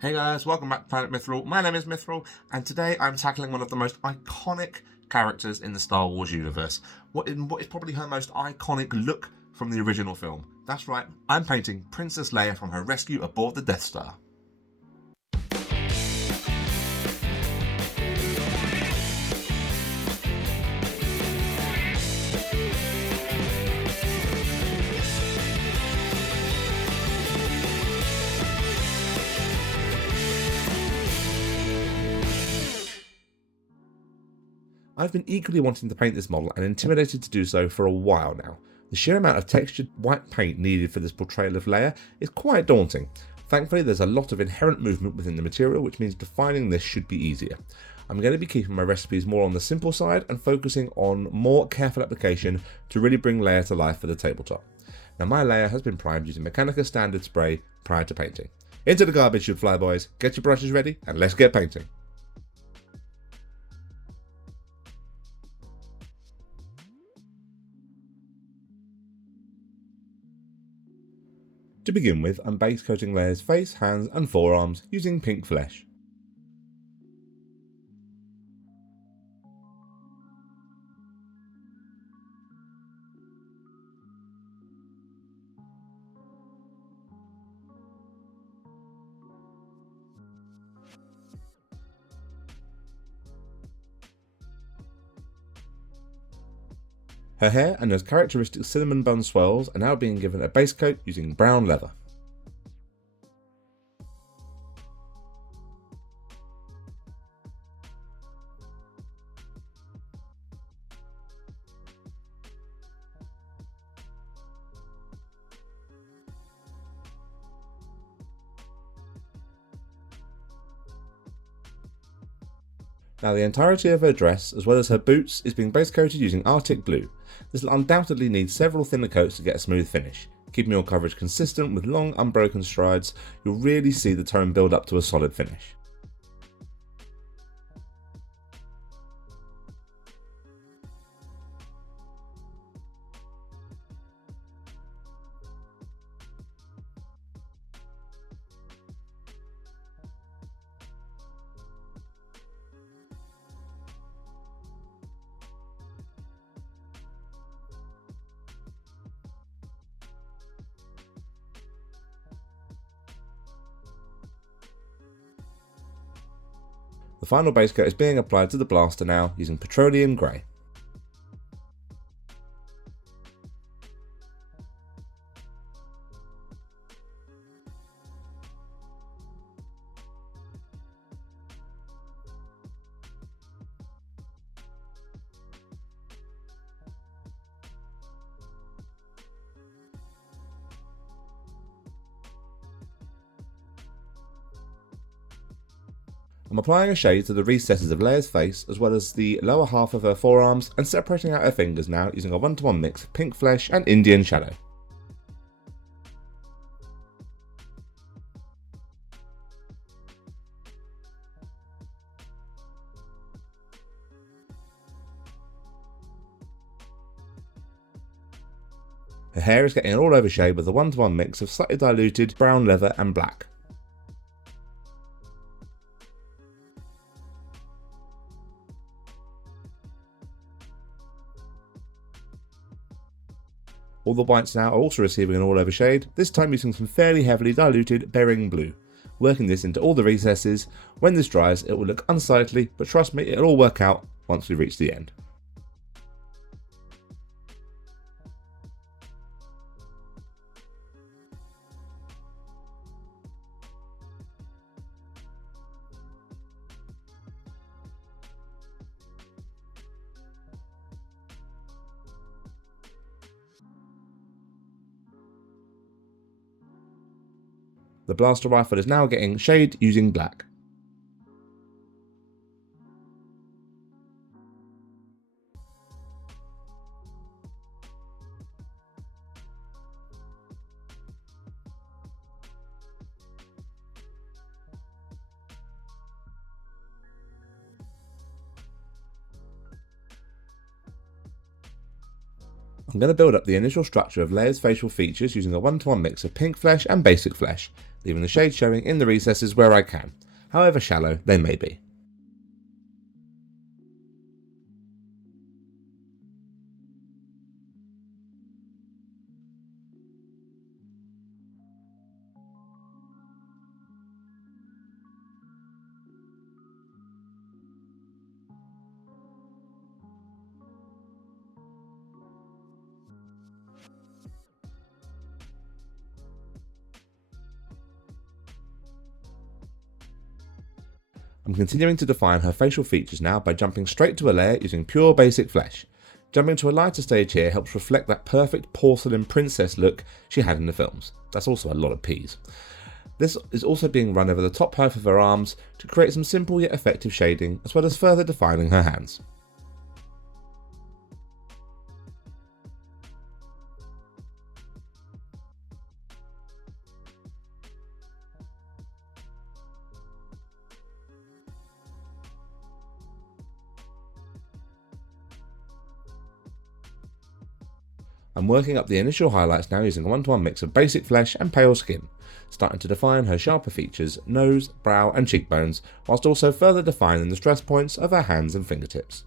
Hey guys, welcome back to Planet Mithril. My name is Mithril, and today I'm tackling one of the most iconic characters in the Star Wars universe. What is probably her most iconic look from the original film. That's right, I'm painting Princess Leia from her rescue aboard the Death Star. I've been eagerly wanting to paint this model and intimidated to do so for a while now. The sheer amount of textured white paint needed for this portrayal of Leia is quite daunting. Thankfully, there's a lot of inherent movement within the material, which means defining this should be easier. I'm going to be keeping my recipes more on the simple side and focusing on more careful application to really bring Leia to life for the tabletop. Now, my Leia has been primed using Mechanica standard spray prior to painting. Into the garbage you fly, boys, get your brushes ready and let's get painting. To begin with, I'm base coating Leia's face, hands and forearms using pink flesh. Her hair and those characteristic cinnamon bun swirls are now being given a base coat using brown leather. Now the entirety of her dress, as well as her boots, is being base coated using Arctic Blue. This will undoubtedly need several thinner coats to get a smooth finish. Keeping your coverage consistent with long unbroken strides, you'll really see the tone build up to a solid finish. The final base coat is being applied to the blaster now using petroleum grey. I'm applying a shade to the recesses of Leia's face as well as the lower half of her forearms and separating out her fingers now using a 1-to-1 mix of pink flesh and Indian shadow. Her hair is getting an all over shade with a 1-to-1 mix of slightly diluted brown leather and black. All the whites now are also receiving an all over shade, this time using some fairly heavily diluted Bering Blue. Working this into all the recesses. When this dries it will look unsightly, but trust me, it'll all work out once we reach the end. The blaster rifle is now getting shade using black. I'm going to build up the initial structure of Leia's facial features using a 1-to-1 mix of pink flesh and basic flesh, leaving the shade showing in the recesses where I can, however shallow they may be. I'm continuing to define her facial features now by jumping straight to a layer using pure basic flesh. Jumping to a lighter stage here helps reflect that perfect porcelain princess look she had in the films. That's also a lot of P's. This is also being run over the top half of her arms to create some simple yet effective shading, as well as further defining her hands. I'm working up the initial highlights now using a 1-to-1 mix of basic flesh and pale skin, starting to define her sharper features, nose, brow and cheekbones, whilst also further defining the stress points of her hands and fingertips.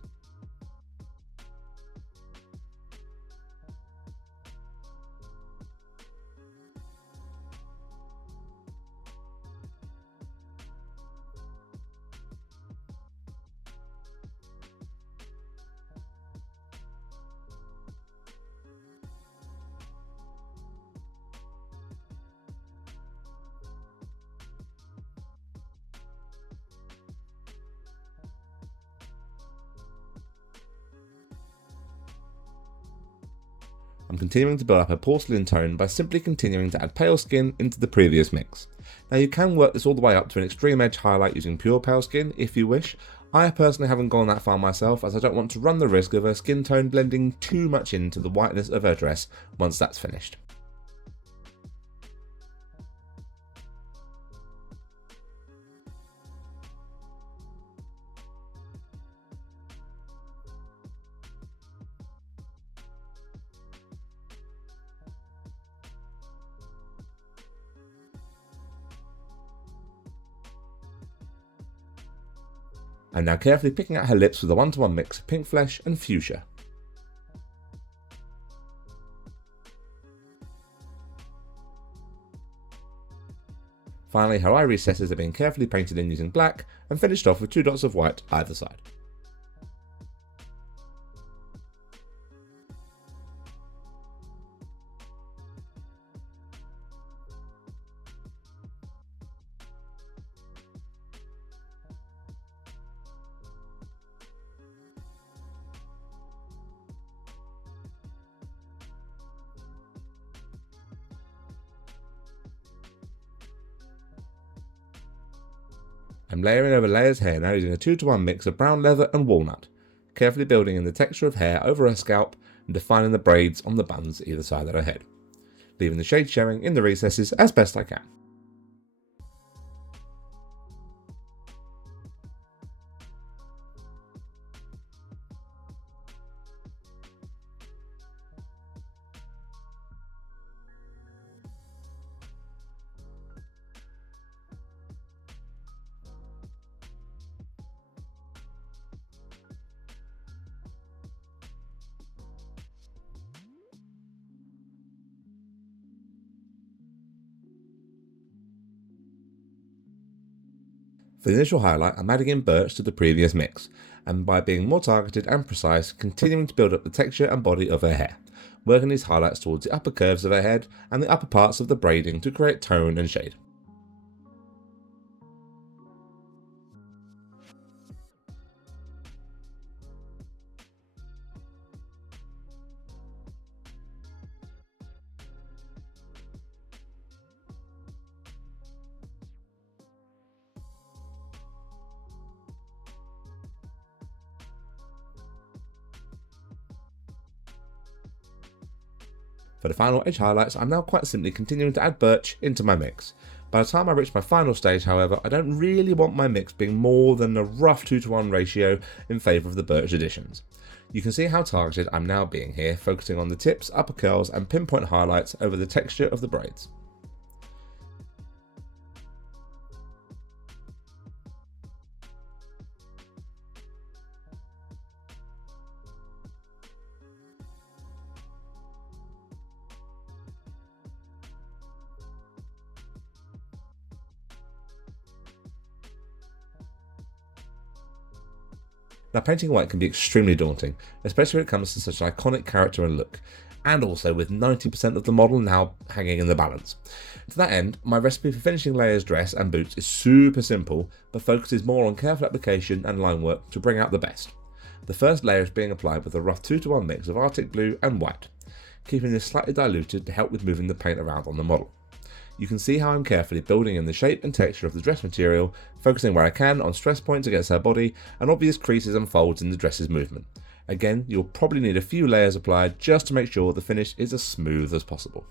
I'm continuing to build up a porcelain tone by simply continuing to add pale skin into the previous mix. Now you can work this all the way up to an extreme edge highlight using pure pale skin if you wish. I personally haven't gone that far myself, as I don't want to run the risk of her skin tone blending too much into the whiteness of her dress once that's finished. I'm now carefully picking out her lips with a 1-to-1 mix of pink flesh and fuchsia. Finally, her eye recesses are being carefully painted in using black and finished off with 2 dots of white either side. I'm layering over Leia's hair now using a 2-to-1 mix of brown leather and walnut, carefully building in the texture of hair over her scalp and defining the braids on the buns either side of her head, leaving the shade showing in the recesses as best I can. For the initial highlight, I'm adding in birch to the previous mix, and by being more targeted and precise, continuing to build up the texture and body of her hair, working these highlights towards the upper curves of her head and the upper parts of the braiding to create tone and shade. For the final edge highlights, I'm now quite simply continuing to add birch into my mix. By the time I reach my final stage, however, I don't really want my mix being more than a rough 2-to-1 ratio in favour of the birch additions. You can see how targeted I'm now being here, focusing on the tips, upper curls and pinpoint highlights over the texture of the braids. Now, painting white can be extremely daunting, especially when it comes to such an iconic character and look, and also with 90% of the model now hanging in the balance. To that end, my recipe for finishing Leia's dress and boots is super simple, but focuses more on careful application and line work to bring out the best. The first layer is being applied with a rough 2-to-1 mix of Arctic blue and white, keeping this slightly diluted to help with moving the paint around on the model. You can see how I'm carefully building in the shape and texture of the dress material, focusing where I can on stress points against her body and obvious creases and folds in the dress's movement. Again, you'll probably need a few layers applied just to make sure the finish is as smooth as possible.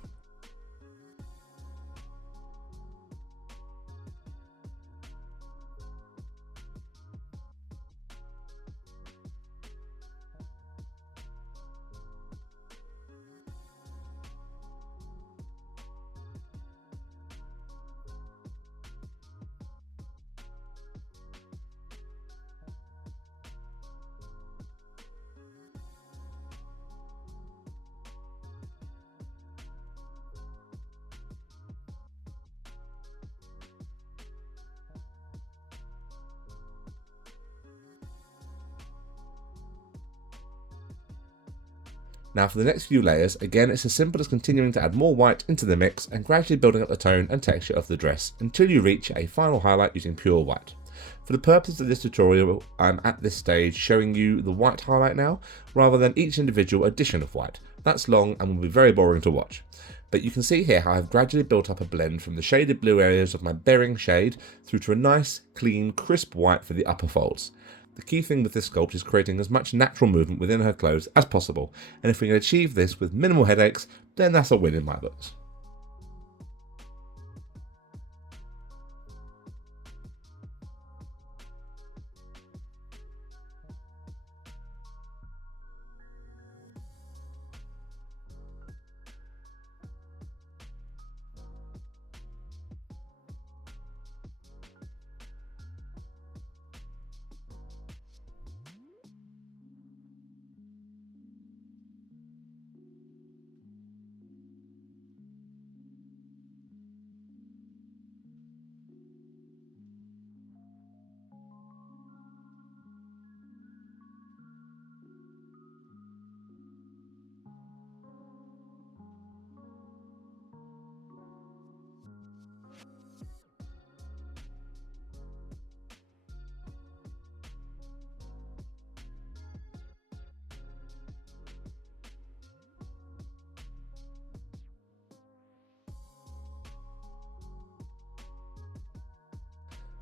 Now for the next few layers, again it's as simple as continuing to add more white into the mix and gradually building up the tone and texture of the dress until you reach a final highlight using pure white. For the purpose of this tutorial, I'm at this stage showing you the white highlight now, rather than each individual addition of white. That's long and will be very boring to watch. But you can see here how I've gradually built up a blend from the shaded blue areas of my berrying shade through to a nice, clean, crisp white for the upper folds. The key thing with this sculpt is creating as much natural movement within her clothes as possible, and if we can achieve this with minimal headaches, then that's a win in my books.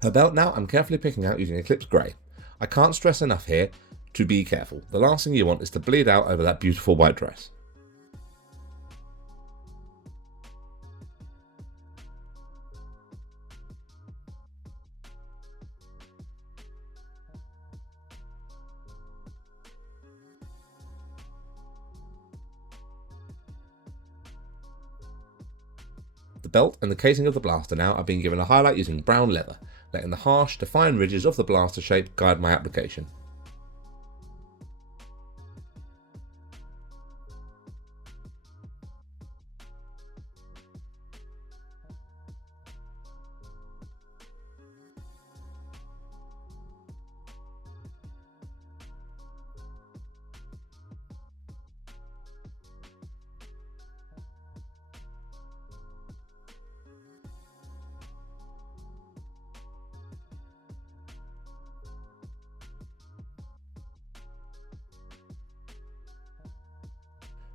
Her belt now I'm carefully picking out using Eclipse Grey. I can't stress enough here to be careful. The last thing you want is to bleed out over that beautiful white dress. The belt and the casing of the blaster now are being given a highlight using brown leather, letting the harsh, defined ridges of the blaster shape guide my application.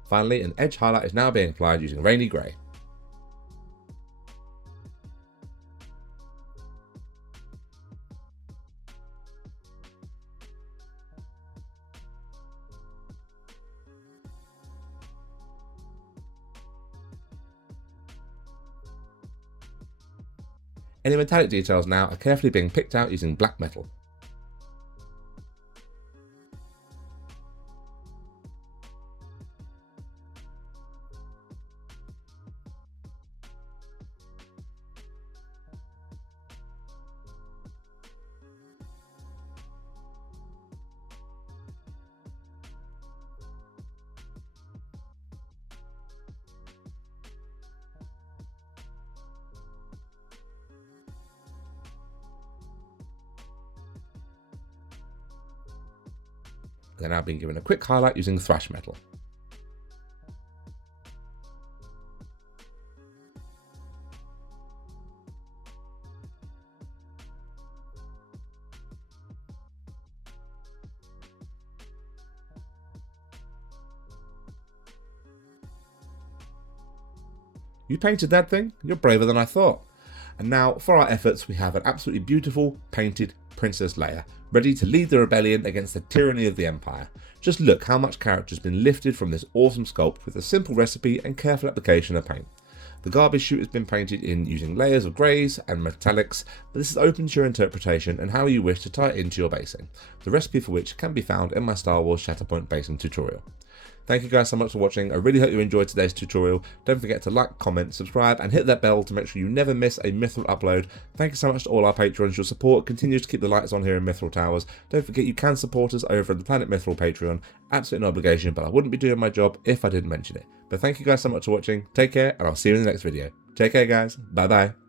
Finally, an edge highlight is now being applied using Rainy Grey. Any metallic details now are carefully being picked out using black metal. They're now being given a quick highlight using thrash metal. You painted that thing? You're braver than I thought. And now, for our efforts, we have an absolutely beautiful, painted Princess Leia, ready to lead the rebellion against the tyranny of the Empire. Just look how much character has been lifted from this awesome sculpt with a simple recipe and careful application of paint. The garbage chute has been painted in using layers of greys and metallics, but this is open to your interpretation and how you wish to tie it into your basing, the recipe for which can be found in my Star Wars Shatterpoint basing tutorial. Thank you guys so much for watching. I really hope you enjoyed today's tutorial. Don't forget to like, comment, subscribe and hit that bell to make sure you never miss a Mithril upload. Thank you so much to all our patrons. Your support continues to keep the lights on here in Mithril Towers. Don't forget you can support us over at the Planet Mithril Patreon. Absolutely no obligation, but I wouldn't be doing my job if I didn't mention it. But thank you guys so much for watching. Take care and I'll see you in the next video. Take care guys. Bye bye.